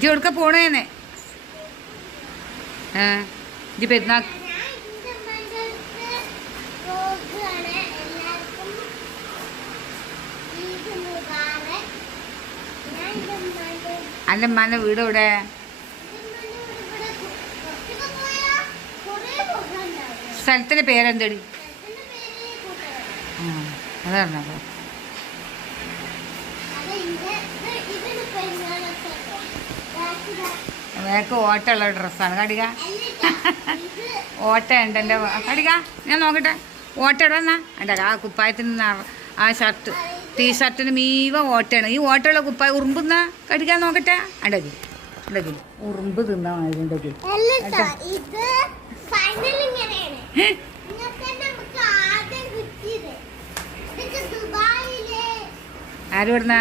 ഇജ്ജ് എവിടുക്ക പോണേന്ന്? ഇജ്ജ് പെരുന്നാ അന്റെ ഉമ്മാന്റെ വീട് എവിടെ? സ്ഥലത്തിന്റെ പേരെന്തടി? അതാണ് വേക്ക് ഓട്ടമുള്ള ഡ്രസ്സാണ്. കടിക ഓട്ട ഉണ്ടെൻ്റെ കടിക ഞാൻ നോക്കട്ടെ. ഓട്ട ഇടന്നാ ഉണ്ടല്ലോ ആ കുപ്പായത്തിന് ആ ഷർട്ട് ടീഷർട്ടിന് മീവ ഓട്ടയാണ്. ഈ ഓട്ടമുള്ള കുപ്പായ ഉറുമ്പുന്ന കടിക്കാൻ നോക്കട്ടെ. ഉണ്ടെങ്കിൽ ഉണ്ടെങ്കിൽ ഉറുമ്പ് തിന്നാ ഉണ്ടെങ്കിൽ ആര് വിടുന്ന